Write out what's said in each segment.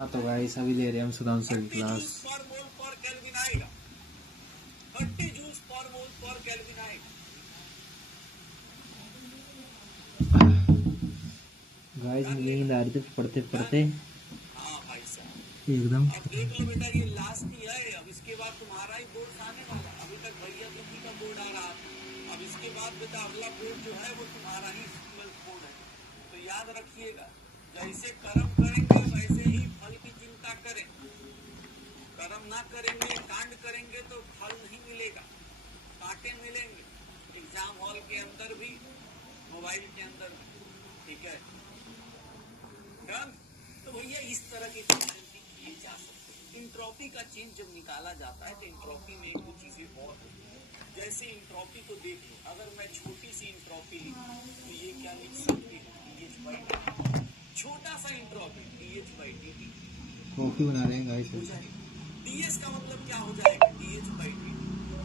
हाँ तो गाइस अभी ले रहे हैं हम सुधांशु की क्लास। पर मोल पर केल्विन आएगा, 30 जूल्स पर मोल पर केल्विन आएगा। गाइस नींद आ रही थी पढ़ते पढ़ते हाँ भाई साहब, एकदम। अब देख लो बेटा, ये लास्ट ही है। अब इसके बाद तुम्हारा ही बोर्ड आने वाला। अभी तक भैया दीदी का बोर्ड आ रहा था। अब इसके बाद बेटा अगला बोर्ड जो है वो तुम्हारा ही बोर्ड है। तो याद रखिएगा, जैसे कर्म करेंगे वैसे ही फल की चिंता करें। कर्म ना करेंगे, कांड करेंगे तो फल नहीं मिलेगा, कांटे मिलेंगे। एग्जाम हॉल के अंदर भी, मोबाइल के अंदर भी। ठीक है, डन। तो भैया इस तरह की क्वेश्चन भी किए जा सकते हैं। इंट्रोपी का चेंज जब निकाला जाता है तो इंट्रोपी में कुछ चीजें और होती है। जैसे इंट्रोपी को देख लो, अगर मैं छोटी सी इंट्रोपी लिखूं तो ये क्या लिख सकती हूँ, डीएच बाई डी। छोटा सा entropy D H by D coffee बना रहे हैं गाइस। हो जाएगा। डीएस का मतलब क्या हो जाएगा, डीएच बाई डी।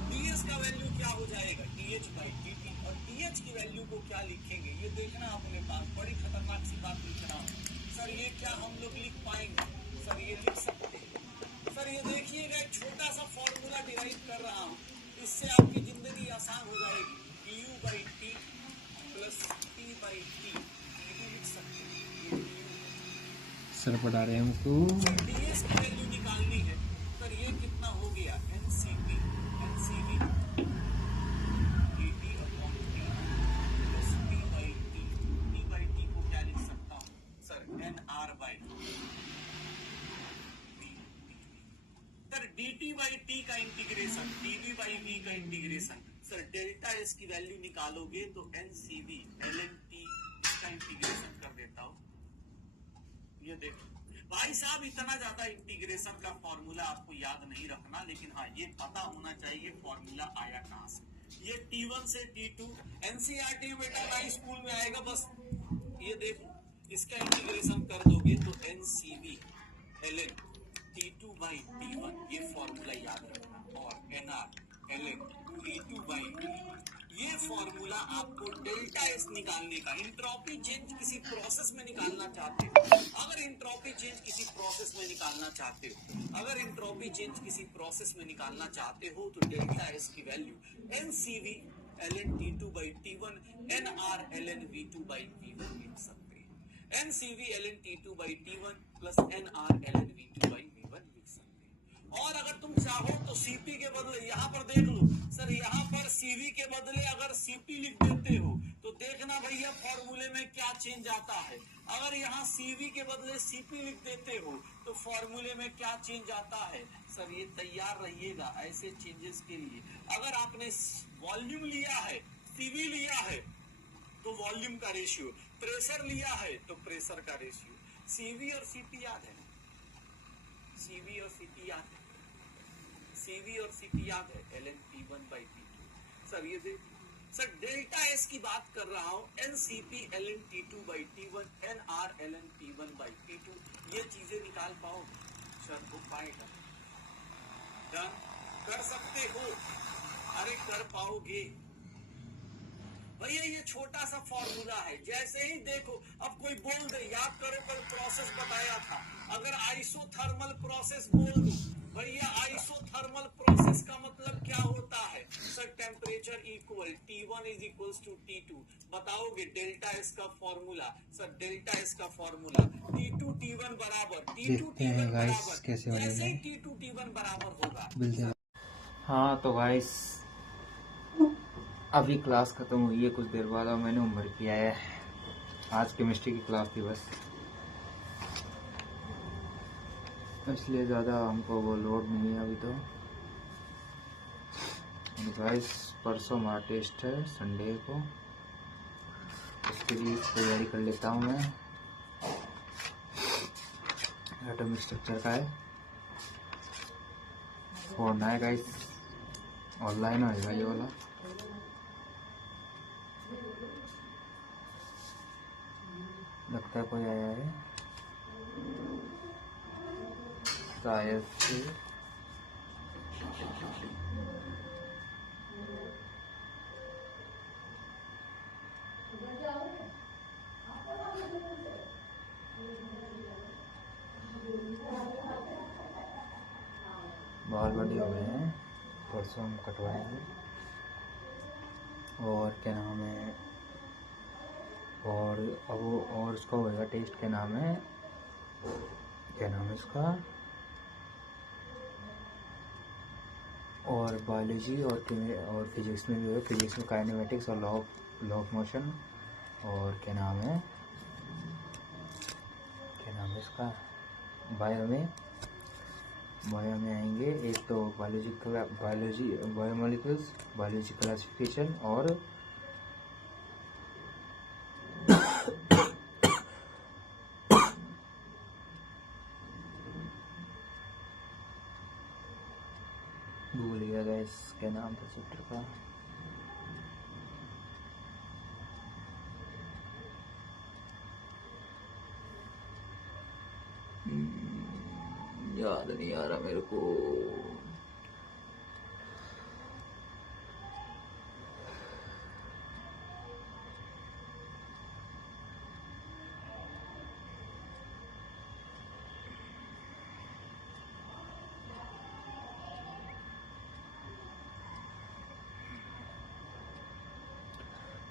डीएस का वैल्यू क्या हो जाएगा, डीएच बाई डी। और डीएच की वैल्यू को क्या लिखेंगे ये देखना अपने पास। बड़ी खतरनाक सी बात लिख रहा हूँ सर, ये क्या हम लोग लिख पाएंगे? सर ये लिख सकते हैं। सर ये देखिएगा, एक छोटा सा फॉर्मूला डिराइव कर रहा हूँ, इससे आपकी जिंदगी आसान हो जाएगी। D you by T plus T by T, ये भी लिख सकते हैं। सर पढ़ा रहे हैं हमको। सर डीएस की वैल्यू निकालनी है। सर ये कितना हो गया, NCP. NCP dt upon T plus T by T. T by T को क्या लिख सकता हूँ sir, N R by V. Sir dt by T का इंटीग्रेशन, dv बाई v का इंटीग्रेशन। सर डेल्टा एस की वैल्यू निकालोगे तो एनसीवी ln t, इसका इंटीग्रेशन कर देता हूँ। ये देखो भाई साहब, इतना ज्यादा इंटीग्रेशन का फॉर्मूला आपको याद नहीं रखना, लेकिन हाँ ये पता होना चाहिए फॉर्मूला आया कहाँ से। ये T1 से T2 एनसीईआरटी बेटा ना स्कूल में आएगा। बस ये देखो, इसका इंटीग्रेशन कर दोगे तो NCV ln T2 by T1, ये फॉर्मूला याद रखना। और NR ln T2 by T1, ये फॉर्मूला आपको डेल्टा एस निकालने का, इंट्रोपी चेंज किसी प्रोसेस में निकालना चाहते हो। अगर इंट्रोपी चेंज किसी प्रोसेस में निकालना चाहते हो, अगर इंट्रोपी चेंज किसी प्रोसेस में निकालना चाहते हो तो डेल्टा एस की value NCV ln T2 by T1 NR ln V2 by V1 लिख सकते हैं। NCV ln T2 by T1 plus NR ln V2 by V1 लिख सकते हैं। और अगर तुम चाहो तो सीपी के बदले यहाँ पर देख लो सर, यहाँ पर सीवी के बदले अगर सीपी लिख देते हो तो देखना भैया फॉर्मूले में क्या चेंज आता है। अगर यहाँ सीवी के बदले सीपी लिख देते हो तो फॉर्मूले में क्या चेंज आता है। सर ये तैयार रहिएगा ऐसे चेंजेस के लिए। अगर आपने वॉल्यूम लिया है, सीवी लिया है तो वॉल्यूम का रेशियो, प्रेशर लिया है तो प्रेशर का रेशियो। सीवी और सीपी याद है, सीवी और सीपी याद है, सीवी और सीपी याद है, ln P1 by P2। Sir ये देखिए सर, डेल्टा एस की बात कर रहा हूँ, NCP ln T2 by T1 NR ln P1 by P2, ये चीजें निकाल पाओगे? सर हो पाएगा, डन कर सकते हो, अरे कर पाओगे भैया। ये छोटा सा फॉर्मूला है, जैसे ही देखो अब कोई बोल दे, याद करो कल प्रोसेस बताया था, अगर आइसोथर्मल प्रोसेस बोल दो भैया, आइसोथर्मल प्रोसेस का मतलब क्या होता है sir, temperature equal T1 is equal to T2। बताओगे डेल्टा एस का फॉर्मूला? सर डेल्टा एस का फॉर्मूला T2 T1 बराबर, T2 T1 बराबर, जैसे ही T2 T1 बराबर होगा। हाँ तो गाइस अभी क्लास ख़त्म हुई है कुछ देर बाद और मैंने होमवर्क किया है। आज केमिस्ट्री की क्लास थी बस, इसलिए ज़्यादा हमको वो लोड नहीं है अभी तो। गाइस परसों हमारा टेस्ट है संडे को, उसके लिए तैयारी कर लेता हूँ मैं। एटॉमिक स्ट्रक्चर का है, पढ़ना है गाइस, ऑनलाइन होएगा ये वाला। लगता है कोई आया है शायद से। बाल बड़े हो गए हैं, परसों हम कटवाएंगे। और क्या नाम है, और अब और उसका होएगा टेस्ट, क्या नाम है उसका, और बायोलॉजी और फिजिक्स में भी है। फिजिक्स में काइनेमेटिक्स और लॉ ऑफ मोशन, और क्या नाम है इसका, बायो में आएंगे एक तो बायोमोलिक्यूल्स, बायोलॉजी क्लासिफिकेशन, और भूल गया गाइस क्या नाम था चैप्टर का। याद नहीं आ रहा मेरे को।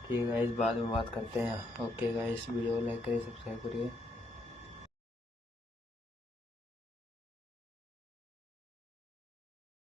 ठीक है गाइस, बाद में बात करते हैं। ओके गाइस, वीडियो लाइक करिए, सब्सक्राइब करिए।